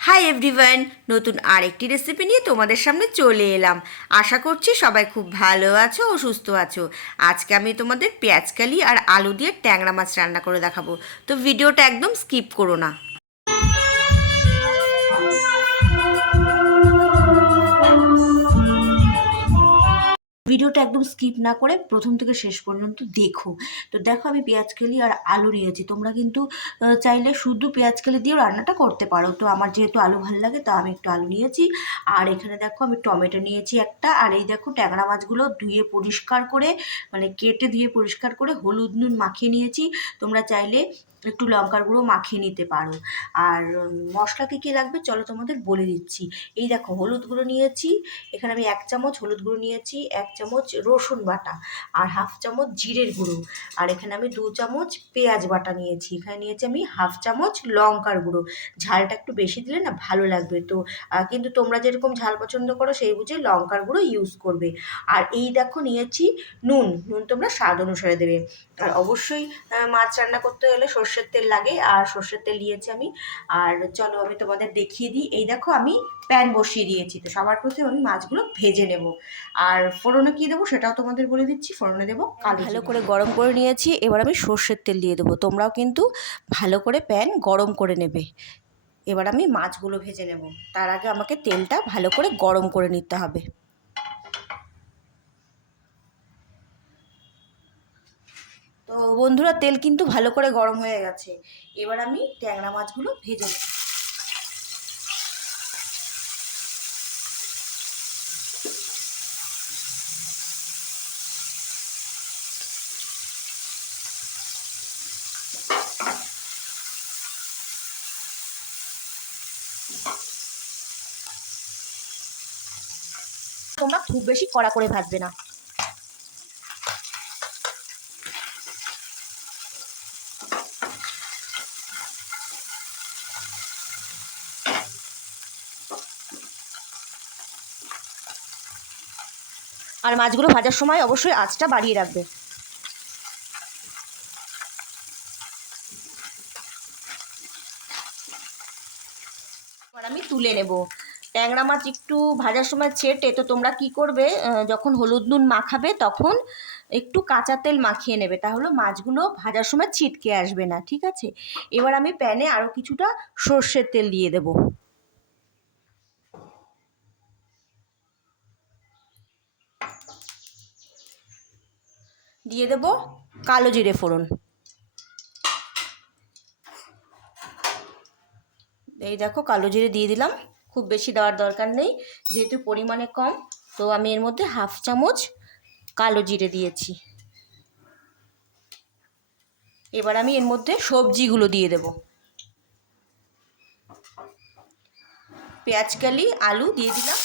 Hi everyone নতুন আরেকটি recipe নিয়ে তোমাদের সামনে চলে এলাম। আশা করছি সবাই খুব ভালো আছো ও সুস্থ আছো। আজকে আমি তোমাদের পেঁয়াজকালি আর আলু দিয়ে ট্যাংরা মাছ রান্না করে দেখাবো। তো ভিডিওটা একদম স্কিপ করো না। ভিডিওটা একদম স্কিপ না করে প্রথম থেকে শেষ পর্যন্ত দেখো। তো দেখো আমি পেঁয়াজকালি আর আলু নিয়েছি। তোমরা কিন্তু চাইলে শুধু পেঁয়াজকালি দিয়েও রান্নাটা করতে পারো। তো আমার যেহেতু আলু ভালো লাগে, তো আমি একটু আলু নিয়েছি। আর এখানে দেখো আমি টমেটো নিয়েছি একটা। আর এই দেখো ট্যাংরা মাছগুলো ধুয়ে পরিষ্কার করে মানে কেটে ধুয়ে পরিষ্কার করে হলুদ নুন মাখিয়ে নিয়েছি। তোমরা চাইলে একটু লঙ্কার গুঁড়ো মাখিয়ে নিতে পারো। আর মশলা কী কী লাগবে চলো তোমাদের বলে দিচ্ছি। এই দেখো, হলুদ গুঁড়ো নিয়েছি, এখানে আমি এক চামচ হলুদ গুঁড়ো নিয়েছি, এক চামচ রসুন বাটা আর হাফ চামচ জিরের গুঁড়ো। আর এখানে আমি দু চামচ পেঁয়াজ বাটা নিয়েছি, এখানে নিয়েছি আমি হাফ চামচ লঙ্কার গুঁড়ো। ঝালটা একটু বেশি দিলে না ভালো লাগবে তো কিন্তু তোমরা যেরকম ঝাল পছন্দ করো সেই বুঝে লঙ্কার গুঁড়ো ইউজ করবে। আর এই দেখো নিয়েছি নুন নুন তোমরা স্বাদ অনুসারে দেবে। আর অবশ্যই মাছ রান্না করতে হলে সর্ষের তেল লাগে আর সর্ষের তেল নিয়েছি আমি। আর চলো আমি তোমাদের দেখিয়ে দিই। এই দেখো আমি প্যান বসিয়ে দিয়েছি তো সবার প্রথমে আমি মাছগুলো ভেজে নেব। আর ফোড়নে কী দেবো সেটাও তোমাদের বলে দিচ্ছি ফোড়নে দেবো কালো ভালো করে গরম করে নিয়েছি এবার আমি সর্ষের তেল দিয়ে দেবো। তোমরাও কিন্তু ভালো করে প্যান গরম করে নেবে। এবার আমি মাছগুলো ভেজে নেব। তার আগে আমাকে তেলটা ভালো করে গরম করে নিতে হবে। তো বন্ধুরা, তেল কিন্তু ভালো করে গরম হয়ে গেছে। এবার আমি ট্যাংরা মাছগুলো ভেজে নেব। তোমরা খুব বেশি কড়া করে ভাজবে না। আর মাছগুলো ভাজার সময় অবশ্যই আঁচটা বাড়িয়ে রাখবে। আমি তুলে নেব। ট্যাংরা মাছ একটু ভাজার সময় ছেটে, তো তোমরা কি করবে যখন হলুদ নুন মাখাবে তখন একটু কাঁচা তেল মাখিয়ে নেবে, তাহলে মাছগুলো ভাজার সময় ছিটকে আসবে না, ঠিক আছে? এবার আমি প্যানে আরও কিছুটা সর্ষের তেল দিয়ে দেবো। দিয়ে দেব কালো জিরে ফোড়ন। এই দেখো কালো জিরে দিয়ে দিলাম, খুব বেশি দেওয়ার দরকার নেই, যেহেতু পরিমাণে কম, তো আমি এর মধ্যে হাফ চামচ কালো জিরে দিয়েছি। এবার আমি এর মধ্যে সবজিগুলো দিয়ে দেব। পেঁয়াজকালি আলু দিয়ে দিলাম।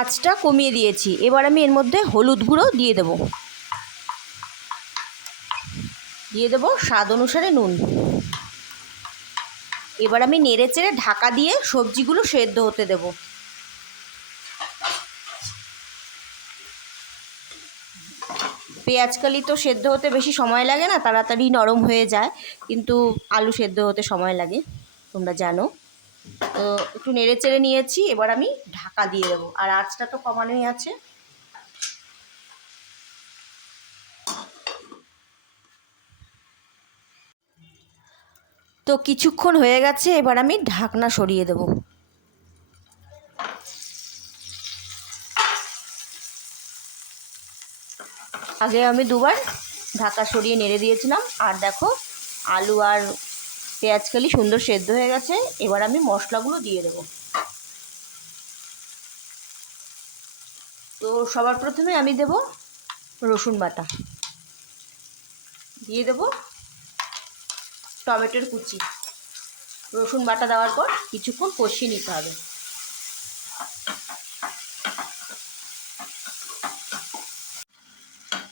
আঁচটা কমিয়ে দিয়েছি। এবার আমি এর মধ্যে হলুদ গুঁড়ো দিয়ে দেব। দিয়ে দেব স্বাদ অনুসারে নুন। এবার আমি নেড়ে চেড়ে ঢাকা দিয়ে সবজিগুলো সেদ্ধ হতে দেব। পেঁয়াজকালি তো সেদ্ধ হতে বেশি সময় লাগে না, তাড়াতাড়ি নরম হয়ে যায়, কিন্তু আলু সেদ্ধ হতে সময় লাগে, তোমরা জানো। তো একটু নেড়ে চেড়ে নিয়েছি, এবার আমি ঢাকা দিয়ে দেবো। আর আঁচটা তো কমানোই আছে। তো কিছুক্ষণ হয়ে গেছে, এবার আমি ঢাকনা সরিয়ে দেব। আগে আমি দুবার ঢাকা সরিয়ে নেড়ে দিয়েছিলাম। আর দেখো, আলু আর পেঁয়াজকালি সুন্দর সেদ্ধ হয়ে গেছে। এবার আমি মশলাগুলো দিয়ে দেবো। তো সবার প্রথমে আমি দেব রসুন বাটা। দিয়ে দেব টমেটোর কুচি। রসুন বাটা দেওয়ার পর কিছুক্ষণ কষিয়ে নিতে হবে।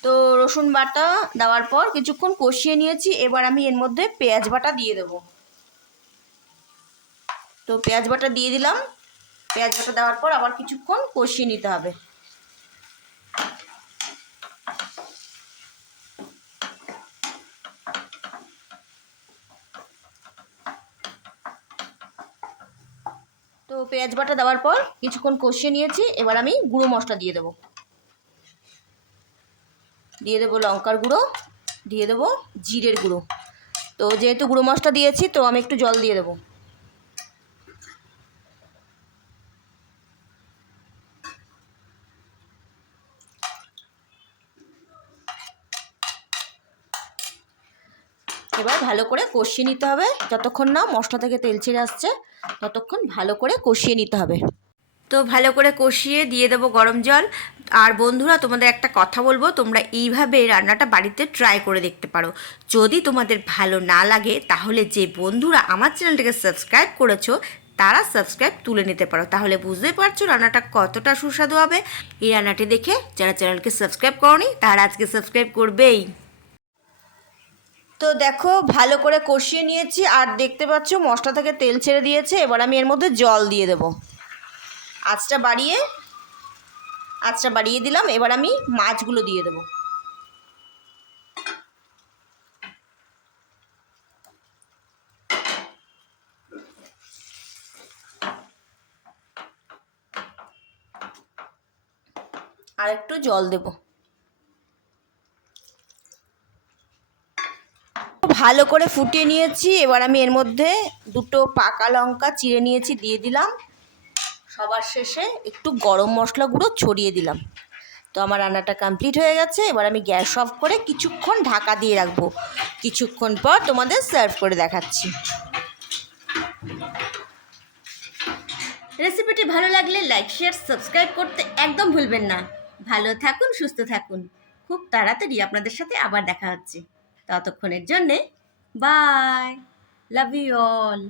তো রসুন বাটা দেওয়ার পর কিছুক্ষণ কষিয়ে নিয়েছি। এবার আমি এর মধ্যে পেঁয়াজ বাটা দিয়ে দেবো। তো পেঁয়াজ বাটা দিয়ে দিলাম। পেঁয়াজ বাটা দেওয়ার পর আবার কিছুক্ষণ কষিয়ে নিতে হবে। তো পেঁয়াজ বাটা দেওয়ার পর কিছুক্ষণ কষিয়ে নিয়েছি। এবার আমি গুঁড়ো মশলা দিয়ে দেবো। দিয়ে দেবো লঙ্কার গুঁড়ো, দিয়ে দেবো জিরের গুঁড়ো। তো যেহেতু গুঁড়ো মশলা দিয়েছি, তো আমি একটু জল দিয়ে দেবো। এবার ভালো করে কষিয়ে নিতে হবে। যতক্ষণ না মশলা থেকে তেল ছেড়ে আসছে, ততক্ষণ ভালো করে কষিয়ে নিতে হবে। তো ভালো করে কষিয়ে দিয়ে দেবো গরম জল। আর বন্ধুরা, তোমাদের একটা কথা বলব, তোমরা এইভাবে রান্নাটা বাড়িতে ট্রাই করে দেখতে পারো। যদি তোমাদের ভালো না লাগে, তাহলে যে বন্ধুরা আমার চ্যানেলটাকে সাবস্ক্রাইব করেছ, তারা সাবস্ক্রাইব তুলে নিতে পারো। তাহলে বুঝতে পারছ রান্নাটা কতটা সুস্বাদু হবে। এই রান্নাটি দেখে যারা চ্যানেলকে সাবস্ক্রাইব করনি, তারা আজকে সাবস্ক্রাইব করবেই। তো দেখো, ভালো করে কষিয়ে নিয়েছি, আর দেখতে পাচ্ছ মশলা থেকে তেল ছেড়ে দিয়েছে, এবার আমি এর মধ্যে জল দিয়ে দেবো। আঁচটা বাড়িয়ে আঁচটা বাড়িয়ে দিলাম, এবার আমি মাছগুলো দিয়ে দেবো। আর একটু জল দেবো। ভালো করে ফুটিয়ে নিয়েছি, এবার আমি এর মধ্যে দুটো পাকা লঙ্কা চিড়ে নিয়েছি, দিয়ে দিলাম। সবার শেষে একটু গরম মশলা গুঁড়ো ছড়িয়ে দিলাম। তো আমার রান্নাটা কমপ্লিট হয়ে গেছে। এবার আমি গ্যাস অফ করে কিছুক্ষণ ঢাকা দিয়ে রাখব। কিছুক্ষণ পর তোমাদের সার্ভ করে দেখাচ্ছি। রেসিপিটি ভালো লাগলে লাইক শেয়ার সাবস্ক্রাইব করতে একদম ভুলবেন না। ভালো থাকুন, সুস্থ থাকুন। খুব তাড়াতাড়ি আপনাদের সাথে আবার দেখা হচ্ছে। ততক্ষণের জন্যে বাই লাভ ইউ অল